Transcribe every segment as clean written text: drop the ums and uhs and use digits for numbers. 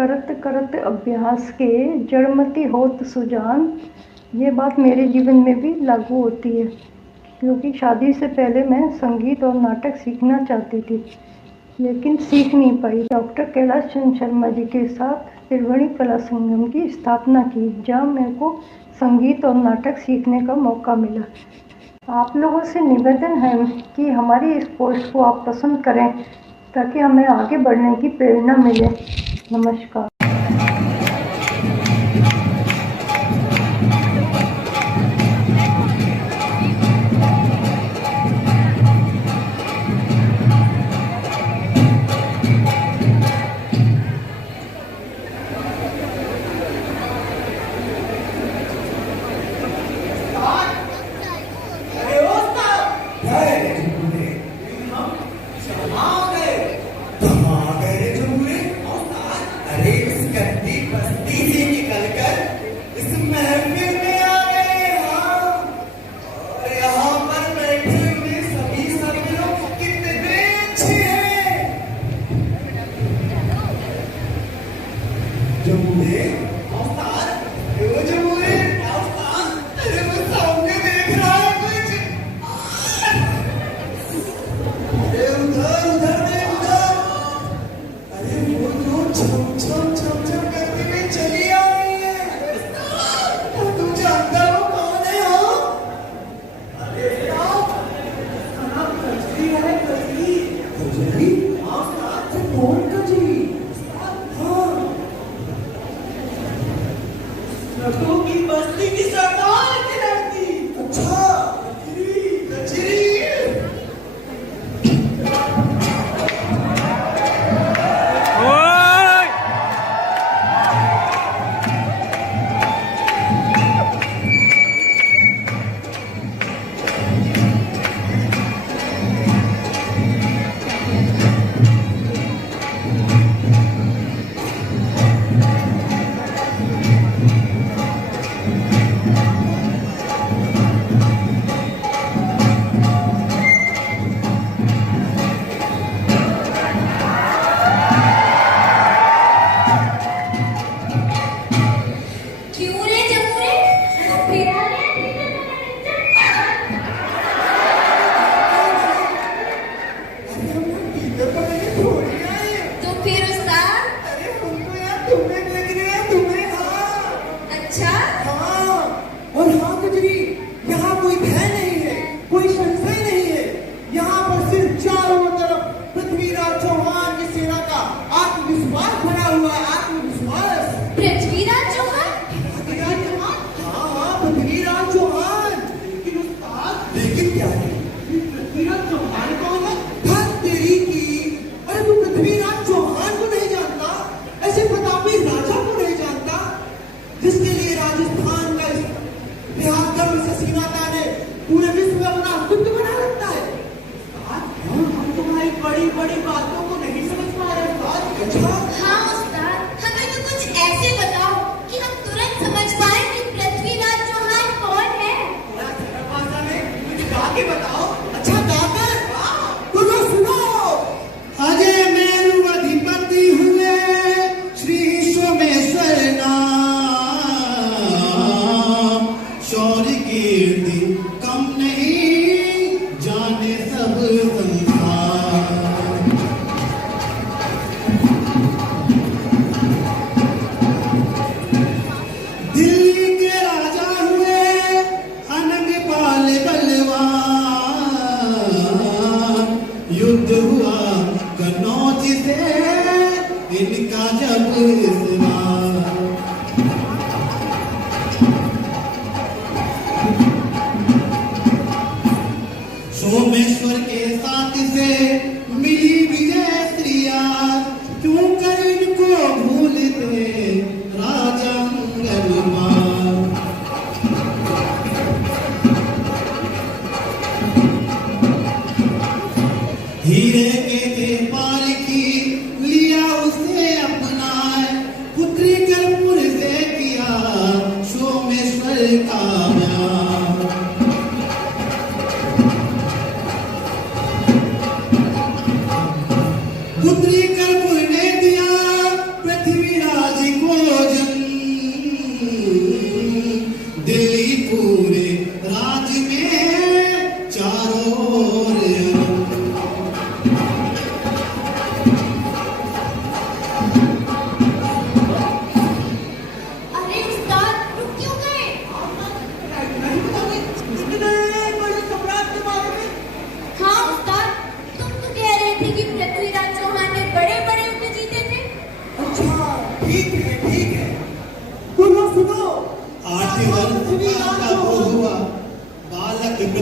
करत करत अभ्यास के जड़मति होत सुजान। ये बात मेरे जीवन में भी लागू होती है, क्योंकि शादी से पहले मैं संगीत और नाटक सीखना चाहती थी, लेकिन सीख नहीं पाई। डॉक्टर कैलाश चंद्र शर्मा जी के साथ त्रिवेणी कला संगम की स्थापना की, जहाँ मेरे को संगीत और नाटक सीखने का मौका मिला। आप लोगों से निवेदन है कि हमारी इस पोस्ट को आप पसंद करें, ताकि हमें आगे बढ़ने की प्रेरणा मिले। नमस्कार।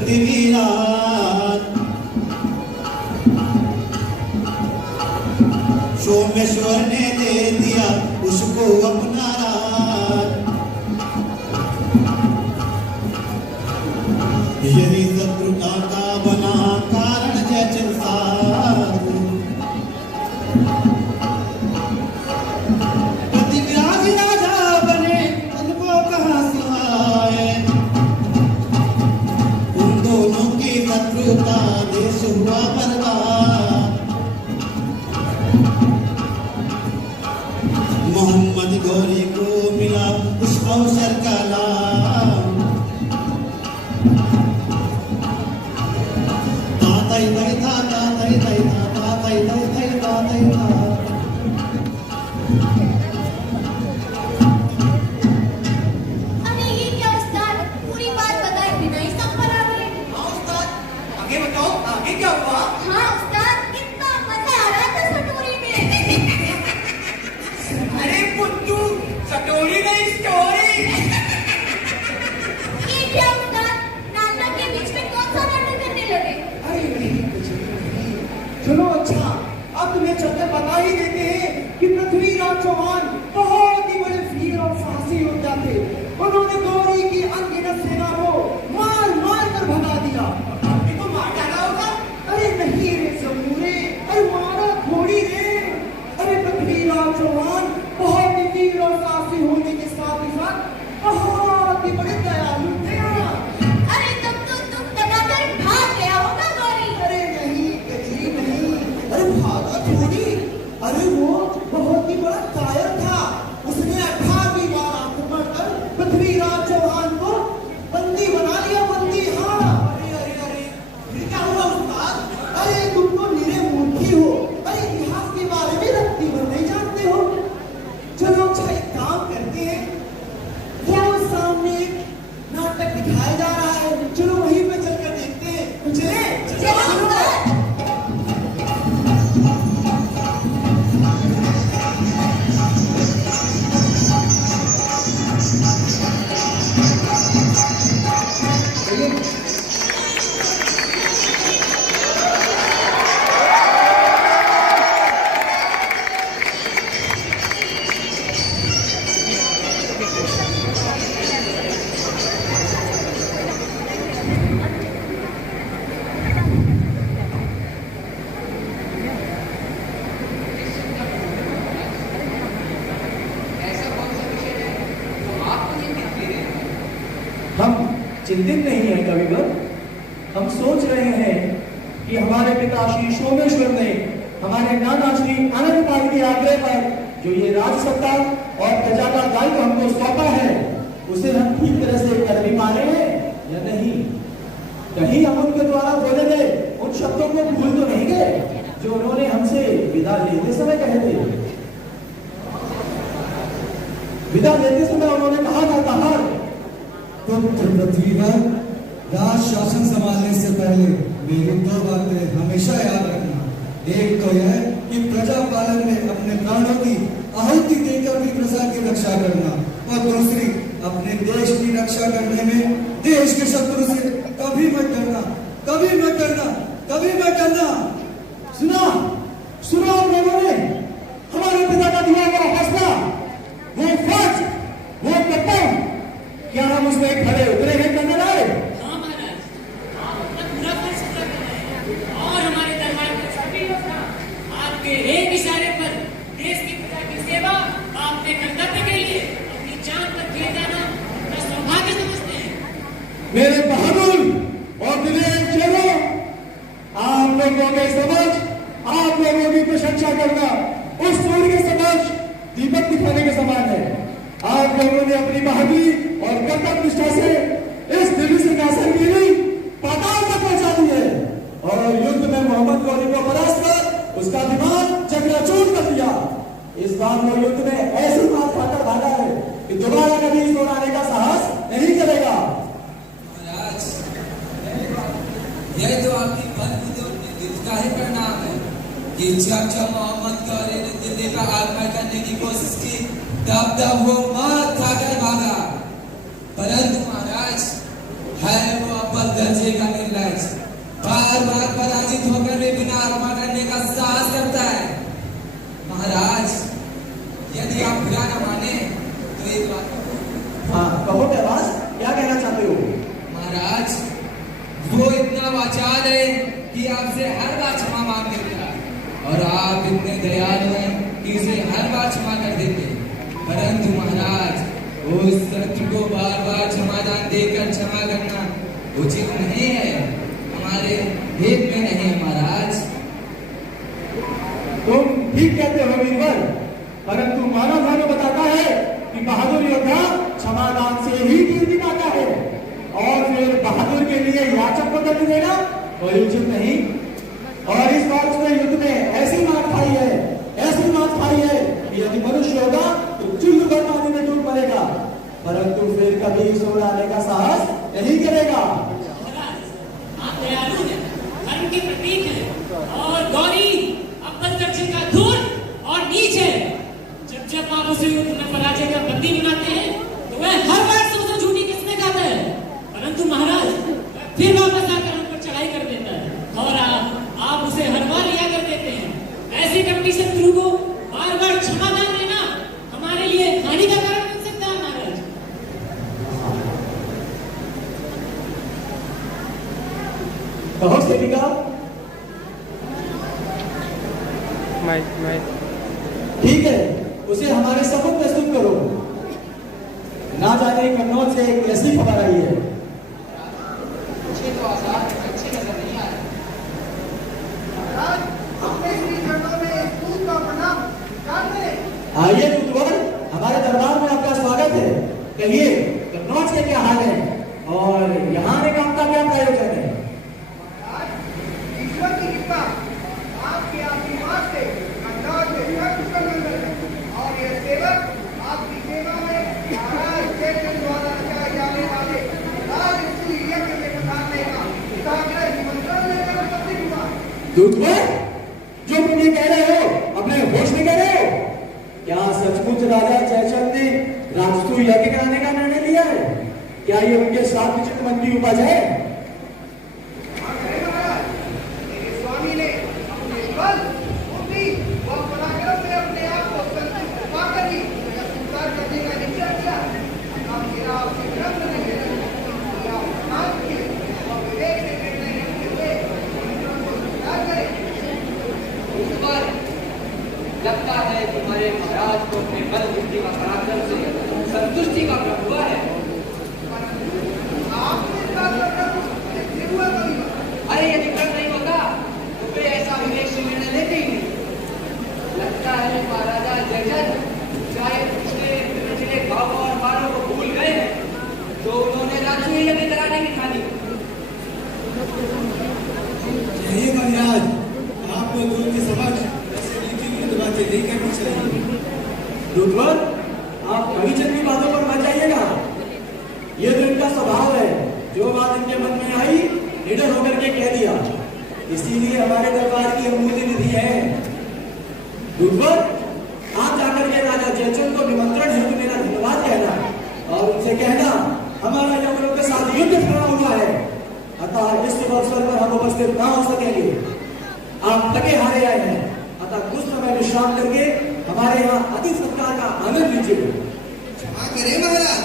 पृथ्वीराज सोमेश्वर ने दे दिया उसको अपना राज। यदि शत्रुता का बना कारण जय चंसार, पृथ्वीराज राजा बने उनको कहाँ सुहाए। उन दोनों की शत्रुता देश हुआ बर्बाद। मोहम्मद गौरी को मिला उस अवसर का लाभ। ताताई ताई था ताताई ताई था ताताई ताई ताई ताताई था। अरे ये क्या उस्ताद, पूरी बात बताए बिना ही सब पर आ गए। हाँ उस्ताद, आगे बताओ, आगे क्या हुआ? हाँ उस्ताद, कितना मजा आ रहा था सटोरी में। अरे पुट्टू, सटोरी नहीं स्टोरी। ये क्या उस्ताद, नाटक के बीच में कौन सा नाटक करने लगे? अरे नहीं कुछ नहीं। चलो अच्छा, अब तुम्हें चलकर बता ही देते हैं कि पृथ्वीराज चौहान बहुत ही बड़े वीर और साहसी योद्धा थे। उन्होंने गौरी की अनगिनत सेना को मार मार कर भगा दिया। आपने तो मार डाला होगा? अरे नहीं रे समूरे, अरे मारा थोड़ी रे। अरे पृथ्वीराज चौहान बहुत ही वीर और साहसी होने के साथ ही साथ बहुत ही बड़े दयालु थे। अरे तब तो तुम तनाकर भाग गया होगा गौरी। अरे नहीं कजरी नहीं, अरे भागा थोड़ी। अरे वो बहुत ही बड़ा कायर था। उसने 18वीं बार आक्रमण कर पृथ्वीराज चौहान को बंदी बना लिया, बंदी। हाँ अरे अरे अरे फिर क्या हुआ उस्ताद? अरे तुम तो निरे मूर्खी हो। अरे इतिहास के बारे में रत्ती भर नहीं जानते हो। चलो अच्छा एक काम करते हैं, वो सामने एक नाटक दिखाया जा रहा है, चलो वहीं पे चलकर देखते हैं। चले चलो उस्ताद। हम चिंतित नहीं हैं कविवर। हम सोच रहे हैं कि हमारे पिता श्री सोमेश्वर ने हमारे नाना श्री आनंदपाल के आग्रह पर जो ये राज सत्ता और प्रजा का दायित्व हमको सौंपा है, उसे हम ठीक तरह से कर भी पा रहे हैं या नहीं। कहीं हम उनके द्वारा बोले गए उन शब्दों को भूल तो नहीं गए जो उन्होंने हमसे विदा लेते समय कहे थे। विदा लेते समय उन्होंने कहा था ताहर, पुत्र पृथ्वीराज, राज शासन संभालने से पहले मेरी 2 बातें हमेशा याद रखना। एक तो यह कि प्रजा पालन में अपने प्राणों की आहुति देकर भी प्रजा की रक्षा करना, और दूसरी अपने देश की रक्षा करने में देश के शत्रु से कभी मत डरना, कभी मत डरना, कभी मत डरना। सुना सुना आप लोगों ने हमारे पिता का दिया गया फैसला, वो फर्ज, वो कर्तव्य, क्या हम उसमें खड़े उतरे हैं करने लाए? हाँ महाराज, आप अपना पूरा फर्ज पूरा कर रहे हैं और हमारे दरबार के सभी योद्धा आपके एक इशारे पर देश की प्रजा की सेवा आपके कर्तव्य के लिए अपनी जान पर दिए जाना अपना सौभाग्य समझते हैं। मेरे बहादुर और दिलेर चेहरों, आप लोगों के समझ, आप लोगों की प्रशंसा करना उस सूर्य के समझ दीपक दिखाने के समान है। आप लोगों ने अपनी बहादुरी और कर्तव्य निष्ठा से इस दिव्य सिंहासन की भी पाताल तक पहुंचा दी है और युद्ध में मोहम्मद गौरी को परास्त कर उसका दिमाग चकनाचूर कर दिया। इस बार वो युद्ध में ऐसी बात खाकर भागा है कि दोबारा कभी इस ओर आने का साहस नहीं करेगा। महाराज, यह तो आपकी बलबूते अपने युद्ध का ही परिणाम है कि जब मोहम्मद गौरी ने दिल्ली का आक्रमण करने की कोशिश की, तब वो मार खाकर भागा। परंतु महाराज, है वो अव्वल दर्जे का बार बार पराजित होकर भी बिना आत्मा करने का साहस करता है। महाराज, यदि आप बुरा न माने तो एक बात हाँ कहो कैलाश, क्या कहना चाहते हो? महाराज, वो इतना वाचाल है कि आपसे हर बार क्षमा मांग लेता है, और आप इतने दयालु हैं कि उसे हर बार क्षमा कर देते हैं। परंतु महाराज, उस शत्रु को बार बार क्षमादान देकर क्षमा करना उचित नहीं है, हमारे हित में नहीं है महाराज। तुम ठीक कहते हो वीरवर, परंतु मानव धर्म बताता है कि बहादुर योद्धा क्षमादान से ही कीर्ति पाता है, और फिर बहादुर के लिए याचक को दंड देना कोई उचित नहीं। और इस बार उसने युद्ध में ऐसी मार खाई है कि यदि मनुष्य होगा तो चुल्लू भर पानी में डूब मरेगा, परंतु फिर कभी इसे उड़ाने का साहस नहीं करेगा। आप दयालु हैं, धर्म के प्रतीक हैं, और गौरी अब्बल दर्जे का धूर्त और नीच है। जब जब आप उसे युद्ध में पराजय का बंदी बनाते हैं तो वह हर बार से उसे झूठी किस्में खाता है, परंतु महाराज फिर वापस आकर हम पर चढ़ाई कर देता है, और आप उसे हर बार लिया कर देते हैं। ऐसे कपटी शत्रु को बार बार क्षमादान देना हमारे लिए हानि का कारण बन सकता है महाराज। कहो सेविका। ठीक है, उसे हमारे सम्मुख प्रस्तुत करो। ना जाने कन्नौज से एक ऐसी खबर आई है। मुझे तो आजाद अच्छे नजर नहीं आ रहे। आइए दूतवर, हमारे दरबार में आपका स्वागत है। कहिए कन्नौज के क्या हाल है और यहाँ आने का आपका क्या प्रयोजन है? ईश्वर की कृपा, आपके आशीर्वाद से कन्नौज में सब कुशल मंगल है, और यह सेवक आपकी सेवा में महाराज जयचंद द्वारा रचाए जाने वाले राजसूय यज्ञ में पधारने का साग्रह निमंत्रण लेकर उपस्थित हुआ। दूतवर, जो तुम ये कह रहे हो अपने होश में कह रहे हो? क्या सचमुच राजा जयचंद ने राजसूय यज्ञ कराने का निर्णय लिया है? क्या ये उनके साथ विचित्र मन की उपज है? मेरे स्वामी ने अपने बल, बुद्धि व पराक्रम में अपने आप को संतुष्ट पाकर ही स्वीकार करने का निश्चय किया। अब मेरा आपसे विनम्र निवेदन है कि आप शांति और विवेक से निर्णय लेते हुए निमंत्रण को स्वीकार करें। इस बार लगता है कि हमारे महाराज को अपने बल बुद्धि व पराक्रम से संतुष्टि का भ्रम हुआ है। आपने इस बात का भ्रम कैसे हुआ कभी? अरे यदि भ्रम नहीं होता तो वे ऐसा विदेशी निर्णय लेते ही नहीं। लगता है महाराजा जयचंद शायद पिछले भावों और मानों को भूल गए हैं, तो उन्होंने राजसूय यज्ञ कराने की ठानी। यही महाराज, आप लोगों के समक्ष ऐसे नीति बातें नहीं करनी चाहिए। दूतवर, आप कविचंद की बातों पर मत जाइएगा। ये तो इनका स्वभाव है, जो बात इनके मन में आई निडर होकर के कह दिया। इसीलिए हमारे दरबार की अमूल्य निधि है। दूतवर, आप जाकर के राजा जयचंद को निमंत्रण हेतु मेरा धन्यवाद कहना और उनसे कहना हमारा यमनों के साथ युद्ध खड़ा हुआ है, अतः इस शुभ अवसर पर हम उपस्थित ना हो सकेंगे। आप थके हारे आए हैं, अतः कुछ समय विश्राम करके हमारे यहाँ अति सत्कार का आनंद लीजिए। क्षमा करें महाराज,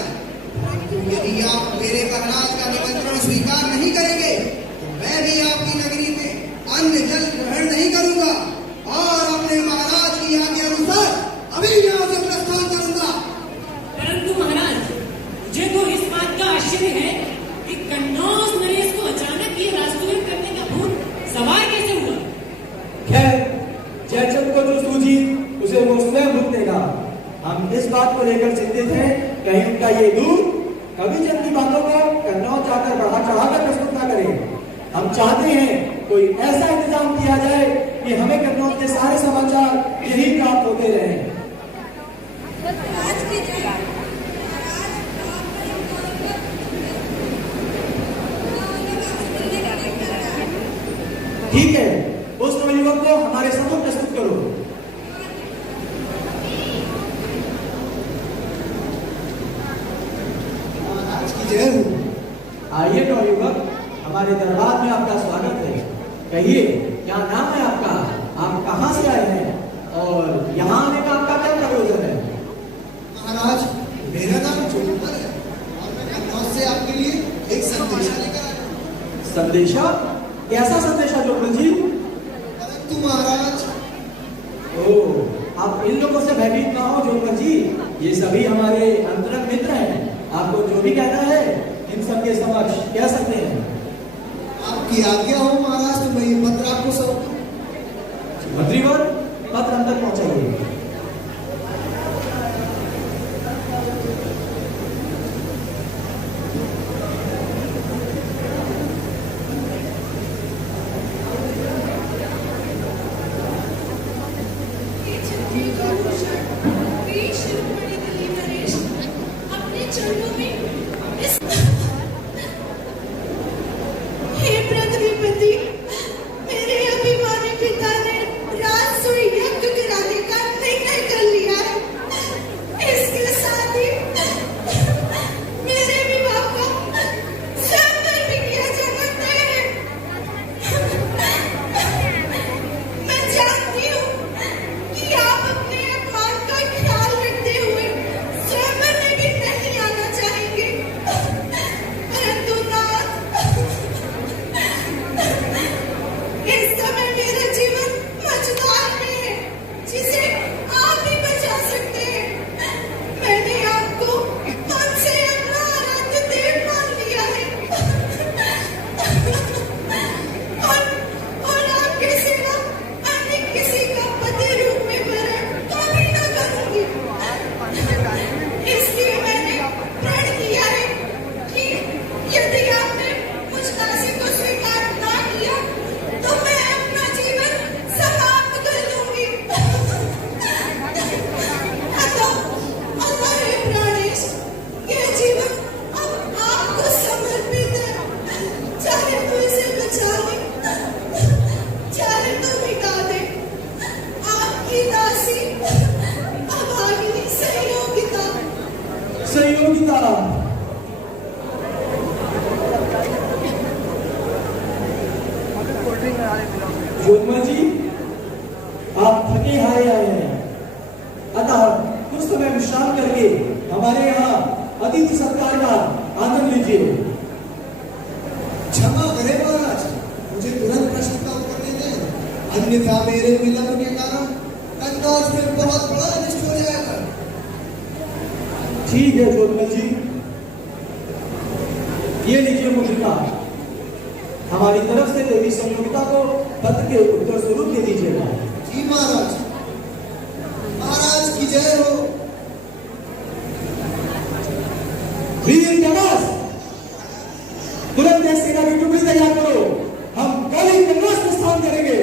परंतु यदि आप मेरे महाराज का निमंत्रण स्वीकार नहीं करेंगे तो मैं भी आपकी नगरी में अन्न जल ग्रहण नहीं करूंगा और अपने महाराज की आज्ञा अनुसार अभी यहाँ से प्रस्थान करूंगा। परंतु महाराज, मुझे तो इस बात का आश्चर्य है कि कन्नौज नरेश को अचानक ये राजसूय करने का भूत सवार कैसे हुआ। खैर, जयचंद को जो सूझी उसे वो स्वयं भुगतेगा। हम इस बात को लेकर चिंतित हैं कहीं उनका ये दूत कविचंद की बातों को कन्नौज जाकर बढ़ा चढ़ाकर प्रस्तुत न करे। हम चाहते हैं कोई ऐसा इंतजाम किया जाए कि हमें कन्नौज के सारे समाचार यही प्राप्त होते रहें। ठीक है, उस नवयुवक को हमारे सम्मुख प्रस्तुत करो। महाराज की जय हो। आइए नवयुवक, हमारे दरबार में आपका स्वागत है। कहिए, क्या नाम है आपका? आप कहाँ से आए हैं और यहाँ आने का आपका क्या प्रयोजन है? महाराज, मेरा नाम जोगमल है और मैं कन्नौज से आपके लिए एक संदेशा लेकर आया हूँ। संदेशा? कैसा संदेशा जोगमल जी? परंतु महाराज, ओह, आप इन लोगों से भयभीत ना हो जोगमल जी, ये सभी हमारे अंतरंग मित्र हैं। आपको जो भी कहना है इन सबके समक्ष कह सकते हैं। आपकी आज्ञा हो महाराज, तो मैं ये पत्र आपको सौंपूं। मंत्रीवर, पत्र हम तक पहुंचाइए। अपने चरणों में इस हे पृथ्वीपति, मेरे अभिमानी पिता ने राजसूय यज्ञ कराने का निर्णय कर लिया है। इसके साथ ही मेरे विवाह का स्वयंवर भी किया जाना तय है। मैं जानती हूँ कि आप अपने अपमान का ख्याल रखते हुए स्वयंवर में भी नहीं आना चाहेंगे, परंतु नाथ, इस समय मेरा जीवन मझधार में है, जिसे आप ही बचा सकते हैं। मैंने आपको मन से अपना आराध्य देव मान लिया है और आपके सिवा अन्य किसी का पति रूप में वरण कभी न करूंगी। इसलिए मैंने प्रण किया है कि यदि आपने मुझ दासी को स्वीकार ना किया तो मैं अपना जीवन समाप्त कर दूंगी। अतः हे प्राणेश, यह जीवन अब आपको समर्पित है। चाहे तो इसे बचा ले, चाहे तो मिटा दे। आपकी दासी अभागिनी संयोगिता। संयोगिता। जोगमल जी, आप थके हारे आए हैं, अतः कुछ समय विश्राम करके हमारे यहाँ अतिथि सत्कार का आनंद लीजिए। क्षमा करें महाराज, मुझे तुरंत प्रश्न का उत्तर दे दें, अन्यथा मेरे विलंब के कारण कन्नौज में बहुत बड़ा अनिष्ट हो जाएगा। ठीक है जोगमल जी, ये लीजिए मुद्रिका। हमारी तरफ से देवी संयोगिता को पत्र के उत्तर स्वरूप दे दीजिएगा। जी महाराज, महाराज की जय हो। वीर कनौज, तुरंत सेना की टुकड़ी तैयार करो, हम कल ही कन्नौज प्रस्थान करेंगे।